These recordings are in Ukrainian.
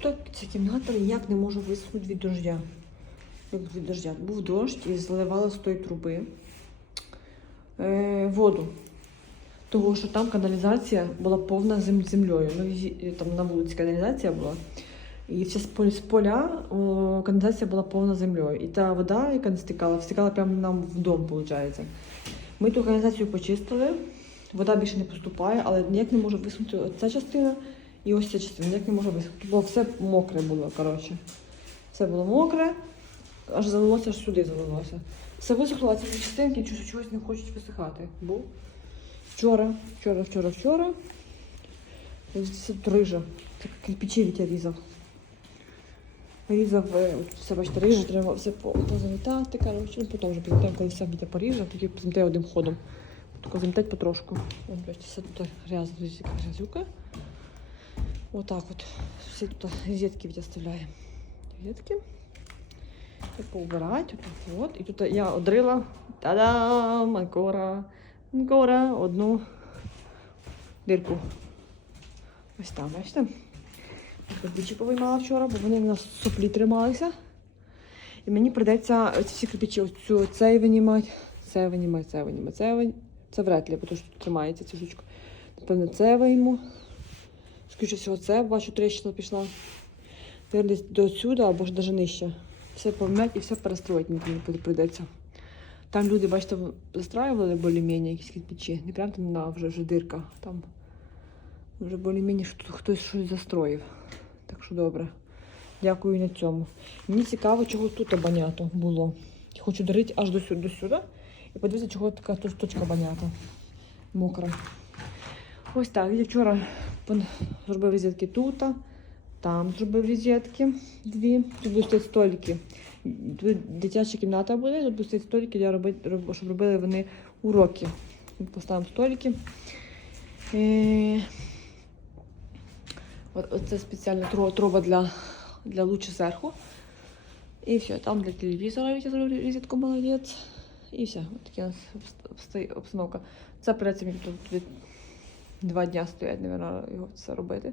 Тут ця кімната ніяк не може висохнути від дождя. Як від дождя. Був дощ і заливала з тої труби е, воду. Того, що там каналізація була повна зем- землею. Ну, там на вулиці каналізація була. І вся з поля, о, каналізація була повна землею. І та вода, яка стікала, стікала прямо нам в дом, виходить. Ми ту каналізацію почистили, вода більше не поступає, але ніяк не може висунути ця частина і ось ця частина. Ніяк не може висунути. Бо все мокре було, коротше. Все було мокре, аж залилося, аж сюди залилося. Все висохло, а ці дві частинки чогось, не хочуть висихати. Бо вчора, вчора, вчора, вчора. Це рижа. Це кирпичі Вітя різав. Різав, все, бачите, рижа, треба все по- позамітати, коротше. Ну, потім вже позамітаємо, коли все Вітя поріже, тоді позамітаю одним ходом. Тільки замітати потрошку. Ось, бачите, все тут грязно, грязюка. Отак от. Всі тут розетки Вітя вставляє. Розетки. І поубирати, отак от. І тут я одрила. Та-дам! Анкора! Анкора! Одну дирку. Ось там, бачите? Двічі повиймала вчора, бо вони в соплі трималися. І мені прийдеться ці всі кирпичі, оцю, цей винімати, це винімати, це винімати, це винімати. Це вряд ли, що тут тримається ця штучка. Напевно, це вийму. Скоріше всього, це бачу, тріщина пішла. Тепер десь до сюди або ж навіть нижче. Все пом'ять і все перестроїти мені прийдеться. Там люди, бачите, застраювали більш-менш якісь кирпичі. Не прям там на вже, вже дирка. Там вже більш-менш хто- хтось щось застроїв. Так що добре. Дякую на цьому. Мені цікаво, чого тут банято було. Хочу дарити аж до сюди, до сюди. І подивитися, чого така точка банята. Мокра. Ось так. Я вчора зробив розетки тут, там зробив розетки дві. Тут будуть столики. Тут дитяча кімната буде, тут будуть столики, для робити, щоб робили вони уроки. Ми Поставимо столики. Е, От, оце спеціальна труба для, для лучу зверху. І все, там для телевізора я зробив розетку молодець. І все, от така у нас обстановка. Це мені тут від два дня стоять, мабуть, його це робити.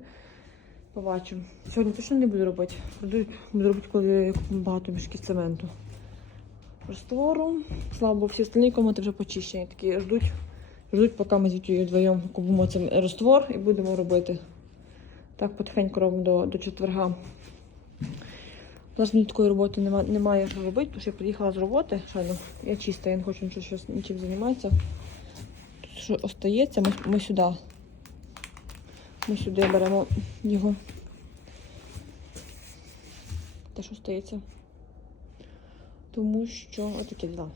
Побачимо. Сьогодні точно не буду робити. Буду, робити, коли багато мішків цементу. Раствору. Слава Богу, всі остальні комнати вже почищені. Такі ждуть, ждуть, поки ми з вдвоєм купимо цей раствор і будемо робити. Так потихеньку робимо до, до четверга. Зараз мені такої роботи нема, немає що робити, тому що я приїхала з роботи. Шайно, я чиста, я не хочу нічого, нічим займатися. Тут що остається, ми, ми сюди. Ми сюди беремо його. Те, що стається. Тому що отакі діла.